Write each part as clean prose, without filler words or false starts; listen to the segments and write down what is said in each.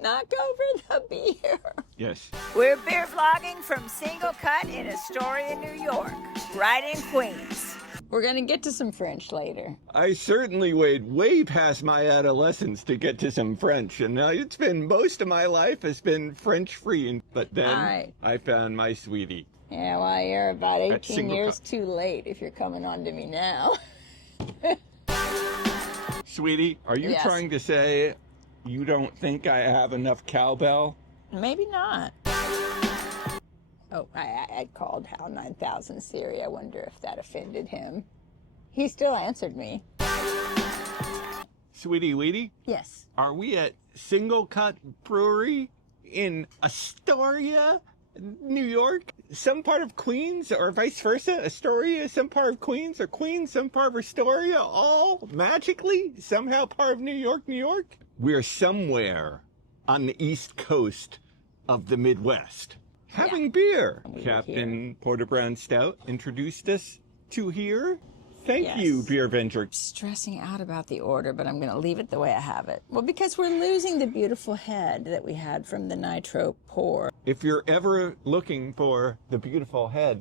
Don't knock over the beer. Yes. We're beer vlogging from Single Cut in Astoria, New York, right in Queens. We're gonna get to some French later. I certainly wait way past my adolescence to get to some French, and it's been, most of my life has been French-free, but then I found my sweetie. Yeah, well, you're about 18 years too late if you're coming on to me now. Sweetie, are you trying to say you don't think I have enough cowbell? Maybe not. Oh, I called Hal 9000 Siri. I wonder if that offended him. He still answered me. Sweetie Weetie? Yes. Are we at Single Cut Brewery in Astoria, New York? Some part of Queens, or vice versa? Astoria is some part of Queens, or Queens some part of Astoria, all magically somehow part of New York, New York? We're somewhere on the East Coast of the Midwest. Having beer. Captain Porter Brown Stout introduced us to here. Thank you, Beer Venture. Stressing out about the order, but I'm going to leave it the way I have it. Well, because we're losing the beautiful head that we had from the nitro pour. If you're ever looking for the beautiful head,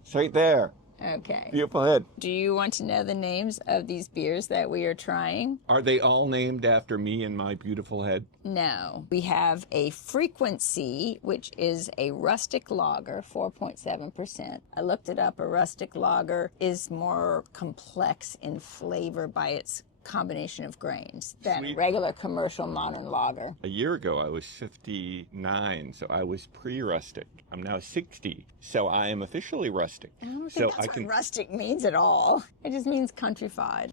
it's right there. Okay. Beautiful head. Do you want to know the names of these beers that we are trying? Are they all named after me and my beautiful head? No. We have a Frequency, which is a rustic lager, 4.7%. I looked it up. A rustic lager is more complex in flavor by its combination of grains than a regular commercial modern lager. A year ago, I was 59, so I was pre-rustic. I'm now 60, so I am officially rustic. I don't think that's what rustic means at all. It just means countrified.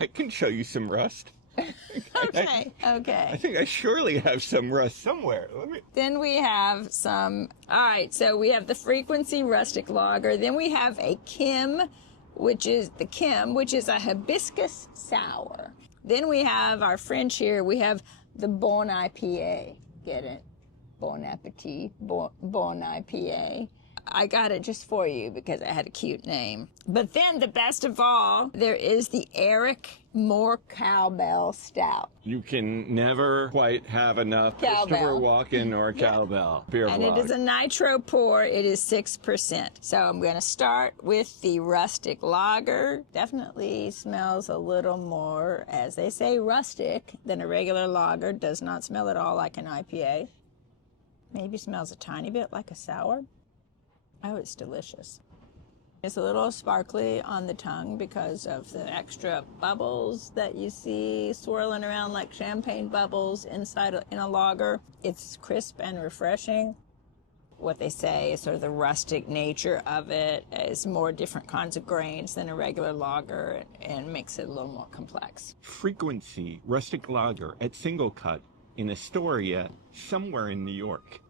I can show you some rust. Okay. I think I surely have some rust somewhere. Then we have some, all right, so we have the Frequency Rustic Lager. Then we have a Kim, which is a hibiscus sour. Then we have our French here. We have the Bon IPA. Get it? Bon appetit. Bon IPA. I got it just for you because it had a cute name. But then the best of all, there is the Eric MORE COWBELL Stout. You can never quite have enough Christopher Walken or cowbell. Beer and vlog. It is a nitro pour. It is 6%. So I'm going to start with the rustic lager. Definitely smells a little more, as they say, rustic than a regular lager. Does not smell at all like an IPA. Maybe smells a tiny bit like a sour. Oh, it's delicious. It's a little sparkly on the tongue because of the extra bubbles that you see swirling around like champagne bubbles inside in a lager. It's crisp and refreshing. What they say is sort of the rustic nature of it is more different kinds of grains than a regular lager and makes it a little more complex. Frequency Rustic Lager at Single Cut in Astoria, somewhere in New York.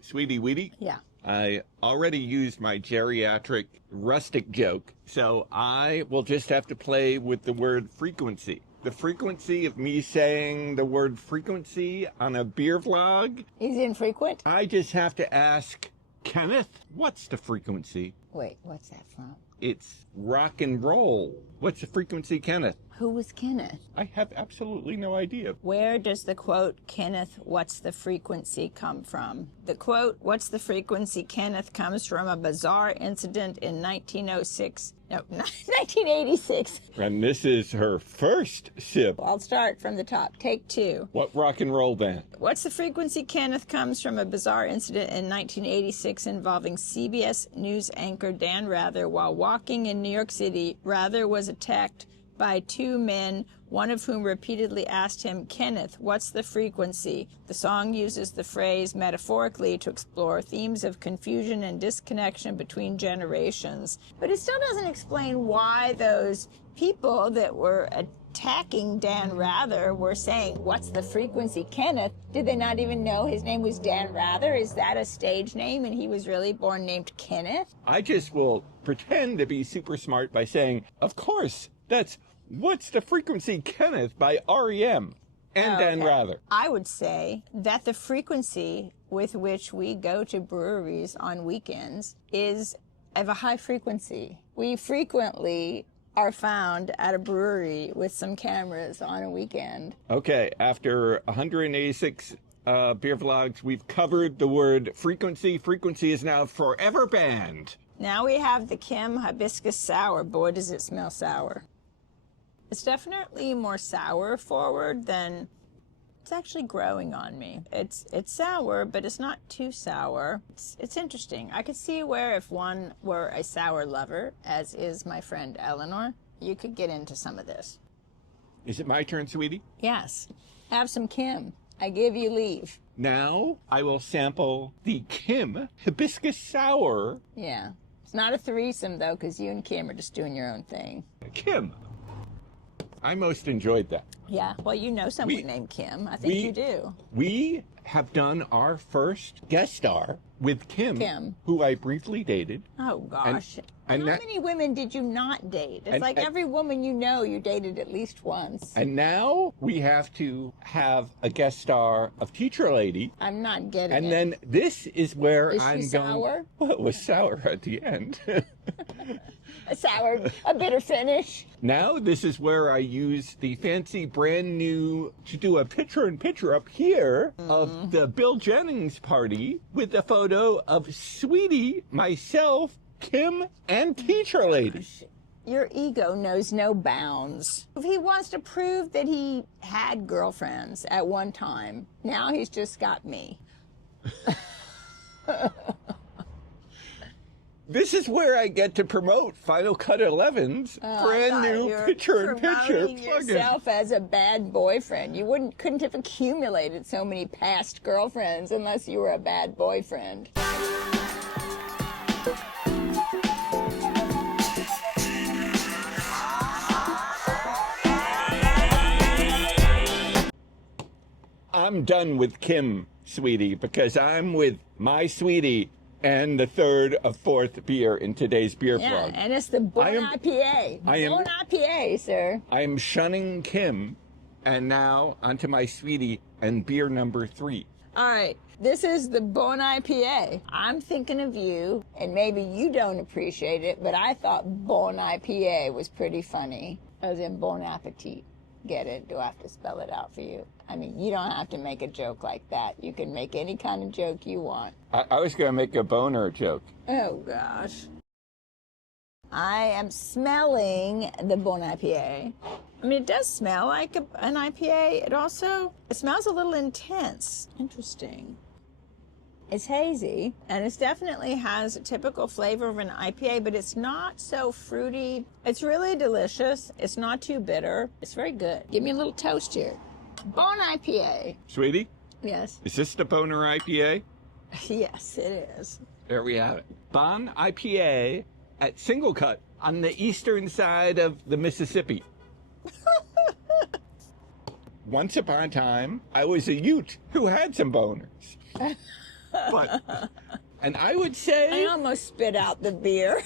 Sweetie Weetie? Yeah. I already used my geriatric rustic joke, so I will just have to play with the word frequency. The frequency of me saying the word frequency on a beer vlog is infrequent. I just have to ask Kenneth, what's the frequency? Wait, what's that from? It's rock and roll. What's the frequency, Kenneth? Who was Kenneth? I have absolutely no idea. Where does the quote, Kenneth, what's the frequency, come from? The quote, what's the frequency, Kenneth, comes from a bizarre incident in 1986. And this is her first sip. I'll start from the top. Take two. What rock and roll band? What's the frequency, Kenneth, comes from a bizarre incident in 1986 involving CBS News anchor Dan Rather. While walking in New York City, Rather was attacked by two men, one of whom repeatedly asked him, Kenneth, what's the frequency? The song uses the phrase metaphorically to explore themes of confusion and disconnection between generations. But it still doesn't explain why those people that were attacking Dan Rather were saying, what's the frequency, Kenneth? Did they not even know his name was Dan Rather? Is that a stage name and he was really born named Kenneth? I just will pretend to be super smart by saying, of course, that's What's the Frequency, Kenneth by REM and Dan Rather. I would say that the frequency with which we go to breweries on weekends is of a high frequency. We frequently are found at a brewery with some cameras on a weekend. Okay, after 186 beer vlogs, we've covered the word frequency. Frequency is now forever banned. Now we have the Kim Hibiscus Sour. Boy, does it smell sour. It's definitely more sour forward than it's actually growing on me. It's sour, but it's not too sour. It's interesting. I could see where if one were a sour lover, as is my friend Eleanor, you could get into some of this. Is it my turn, sweetie? Yes. Have some Kim. I give you leave. Now I will sample the Kim Hibiscus Sour. Yeah. It's not a threesome, though, because you and Kim are just doing your own thing. Kim. I most enjoyed that. Yeah, well, you know someone named Kim. I think you do. We have done our first guest star with Kim, who I briefly dated. Oh, gosh. And how many women did you not date? It's like every woman you know you dated at least once. And now we have to have a guest star of Teacher Lady. I'm not getting it. And then this is where I'm going. Is she sour? Well, it was sour at the end. A bitter finish. Now this is where I use the fancy brand new to do a picture-in-picture up here of the Bill Jennings party with a photo of Sweetie, myself, Kim, and Teacher Lady. Your ego knows no bounds. If he wants to prove that he had girlfriends at one time, now he's just got me. This is where I get to promote Final Cut 11's brand new picture-in-picture plugin. Yourself as a bad boyfriend. You couldn't have accumulated so many past girlfriends unless you were a bad boyfriend. I'm done with Kim, sweetie, because I'm with my sweetie and the third of fourth beer in today's beer vlog. And it's the Bon IPA. Bon IPA, sir. I am shunning Kim, and now onto my sweetie and beer number 3. All right, this is the Bon IPA. I'm thinking of you, and maybe you don't appreciate it, but I thought Bon IPA was pretty funny, as in Bon Appetit. Get it? Do I have to spell it out for you? I mean, you don't have to make a joke like that. You can make any kind of joke you want. I was going to make a boner joke. Oh, gosh. I am smelling the Bon IPA. I mean, it does smell like an IPA. It smells a little intense. Interesting. It's hazy, and it definitely has a typical flavor of an IPA, but it's not so fruity. It's really delicious. It's not too bitter. It's very good. Give me a little toast here. Bon IPA. Sweetie? Yes. Is this the boner IPA? Yes, it is. There we have it. Bon IPA at Single Cut on the eastern side of the Mississippi. Once upon a time, I was a Ute who had some boners. And I would say... I almost spit out the beer.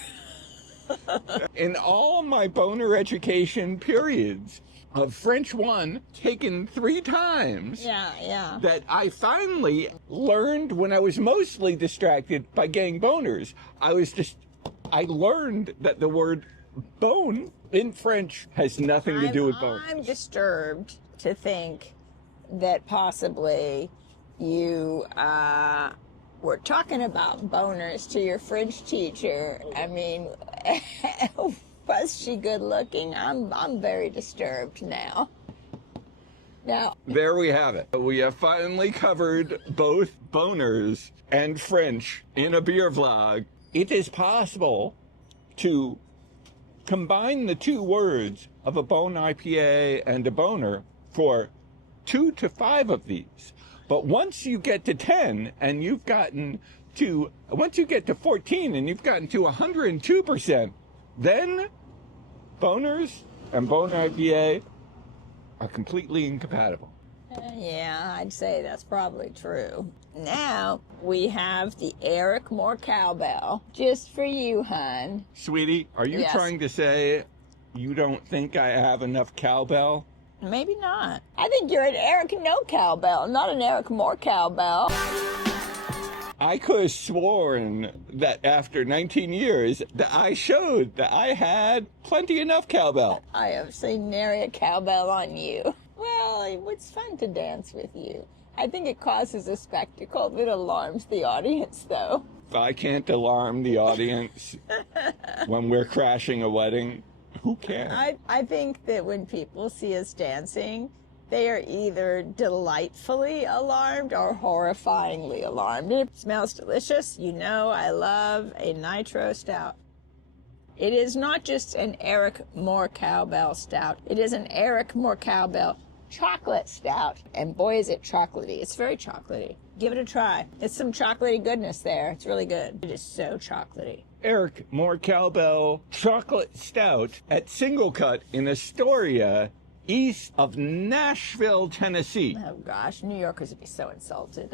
In all my boner education periods of French 1 taken 3 times, that I finally learned when I was mostly distracted by getting boners. I learned that the word bone in French has nothing to do with boners. I'm disturbed to think that possibly you were talking about boners to your French teacher. I mean, was she good looking? I'm very disturbed now. Now, there we have it. We have finally covered both boners and French in a beer vlog. It is possible to combine the 2 words of a Bon IPA and a boner for 2 to 5 of these. But once you get to 10 and you've gotten to, once you get to 14 and you've gotten to 102%, then boners and Bon IPA are completely incompatible. Yeah, I'd say that's probably true. Now we have the Eric MORE COWBELL, just for you, hon. Sweetie, are you trying to say you don't think I have enough cowbell? Maybe not. I think you're an Eric No Cowbell, not an Eric MORE COWBELL. I could have sworn that after 19 years that I showed that I had plenty enough cowbell. I have seen nary a cowbell on you. Well, it's fun to dance with you. I think it causes a spectacle that alarms the audience, though. If I can't alarm the audience when we're crashing a wedding, who can? I think that when people see us dancing, they are either delightfully alarmed or horrifyingly alarmed. It smells delicious. You know I love a nitro stout. It is not just an Eric More Cowbell stout. It is an Eric More Cowbell chocolate stout. And boy, is it chocolatey. It's very chocolatey. Give it a try. It's some chocolatey goodness there. It's really good. It is so chocolatey. Eric More Cowbell chocolate stout at Single Cut in Astoria, east of Nashville, Tennessee. Oh gosh, New Yorkers would be so insulted.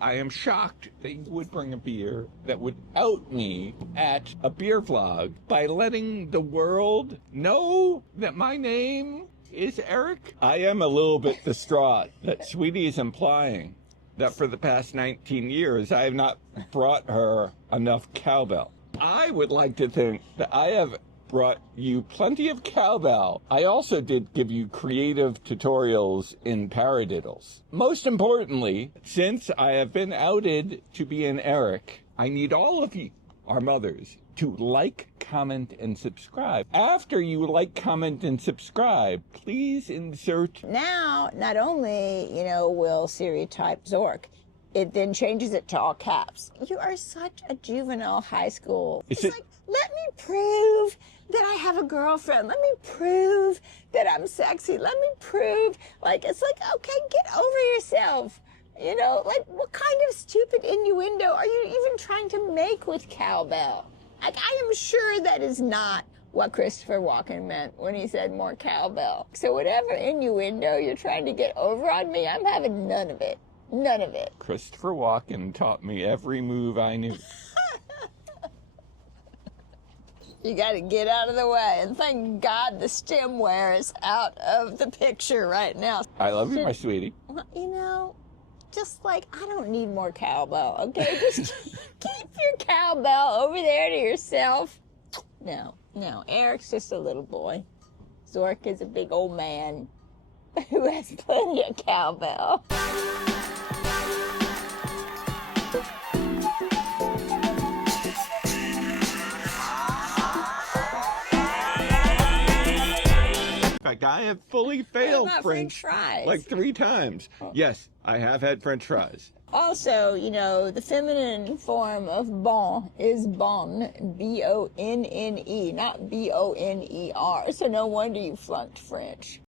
I am shocked that you would bring a beer that would out me at a beer vlog by letting the world know that my name is Eric. I am a little bit distraught that Sweetie is implying that for the past 19 years I have not brought her enough cowbell. I would like to think that I have brought you plenty of cowbell. I also did give you creative tutorials in paradiddles. Most importantly, since I have been outed to be an Eric, I need all of you, our mothers, to like, comment, and subscribe. After you like, comment, and subscribe, please insert. Now, not only, will Siri type Zork, it then changes it to all caps. You are such a juvenile high school. It's like, let me prove that I have a girlfriend. Let me prove that I'm sexy. Let me prove, it's like, okay, get over yourself. What kind of stupid innuendo are you even trying to make with cowbell? I am sure that is not what Christopher Walken meant when he said more cowbell. So whatever innuendo you're trying to get over on me, I'm having none of it. None of it. Christopher Walken taught me every move I knew. You got to get out of the way. And thank God the stemware is out of the picture right now. I love you, my sweetie. Well, I don't need more cowbell, okay? Just keep your cowbell over there to yourself. No, Eric's just a little boy. Zork is a big old man who has plenty of cowbell. I have fully failed French fries? like 3 times. Oh. Yes, I have had French fries. Also, the feminine form of bon is bonne, B-O-N-N-E, not B-O-N-E-R. So no wonder you flunked French.